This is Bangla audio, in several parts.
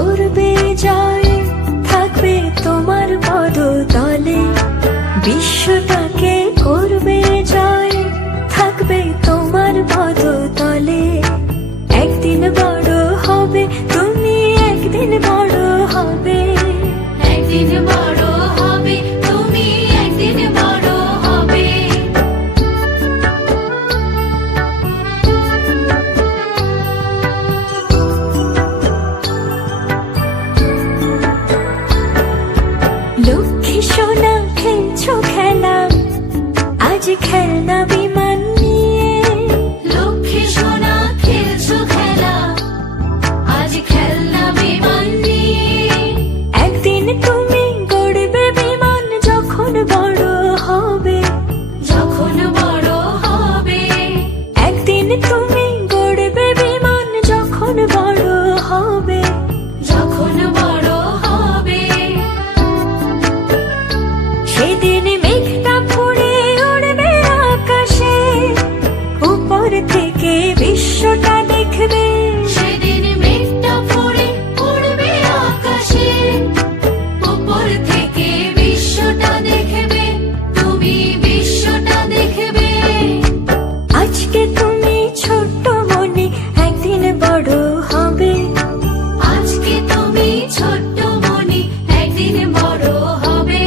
করবে জয়, থাকবে তোমার পদতলে। বিশ্বটাকে করবে জয়, থাকবে তোমার পদতলে। একদিন বড় হবে তুমি, একদিন বড় হবে। একদিন বড় হবে তুমি, একদিন বড় হবে। লক্ষ্মী সোনা খেলছো খেলা, আজ খেলনা বিমান নিয়ে। লক্ষ্মী সোনা খেলছো খেলা, আজ খেলনা বিমান নিয়ে। একদিন তুমি গড়বে বিমান, যখন বড় হবে। যখন বড় হবে। একদিন তুমি গড়বে বিমান, যখন বড় হবে। যখন বড় হবে। সেদিন মেঘটা ফুঁড়ে উড়বে আকাশে, উপর থেকে বিশ্বটা দেখবে। সেদিন মেঘটা ফুঁড়ে উড়বে আকাশে, উপর থেকে বিশ্বটা দেখবে। তুমি বিশ্বটা দেখবে। আজকে তুমি ছোট্ট মনে, একদিন বড় হবে। আজকে তুমি ছোট্ট মনে, একদিন বড় হবে।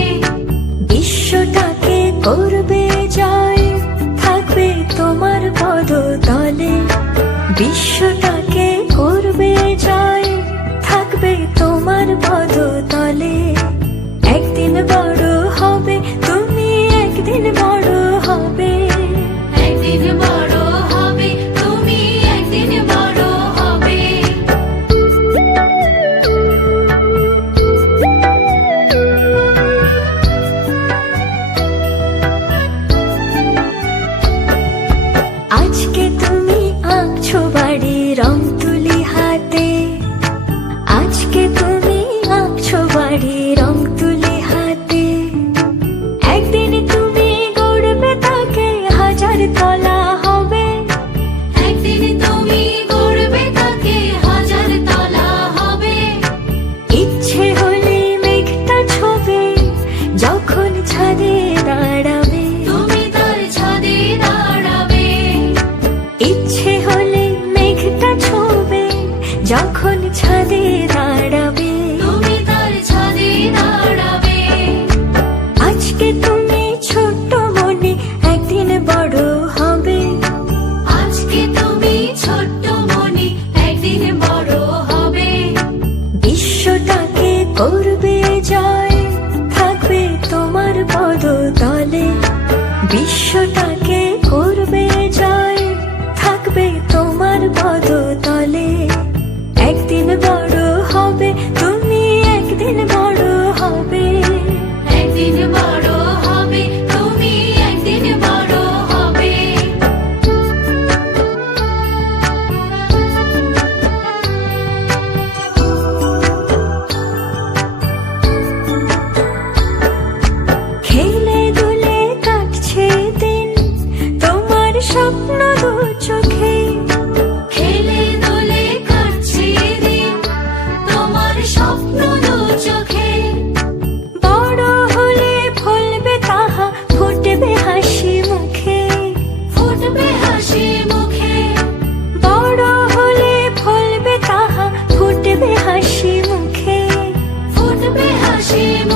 বিশ্বটাকে করবে জয়, থাকবে তোমার পদতলে। বিশ্বটাকে করবে জয়, থাকবে তোমার পদতলে। একদিন বড় হবে তুমি, একদিন বড় হবে। একদিন বড় হবে তুমি, একদিন বড় হবে। আজকে তুমি আঁকছো বাড়ি রং তুলি হাতে। আজকে তুমি আঁকছো বাড়ি রং তুলি হাতে। একদিন তুমি গড়বে তাকে, হাজার তলা হবে। একদিন তুমি গড়বে তাকে, হাজার তলা হবে। ইচ্ছে হলে মেঘটা ছবে, যখন ছাদে দাঁড়াবে। তুমি তার ছাদে দাঁড়াবে। ইচ্ছে হলে মেঘটা ছবে, যখন ছাদে দাঁড়াবে। তুমি তার ছাদে দাঁড়াবে। আজকে তুমি ছোট্ট মনে, একদিন বড় হবে। আজকে তুমি ছোট্ট মনে, একদিন বড় হবে। বিশ্বটাকে করবে জয়, থাকবে তোমার পদতলে। বিশ্বটাকে করবে জয়, থাকবে তোমার পদতলে। একদিন বড় হবে তুমি, একদিন বড় হবে। একদিন বড় হবে তুমি, একদিন বড় হবে। খেলে দুলে কাটছে দিন, তোমার স্বপ্ন দু চোখে। খেলে দোলে কাটছে দিন, তোমার স্বপ্ন দু চোখে। বড় হলে ফলবে তাহা, ফুটবে হাসি মুখে। ফুটবে হাসি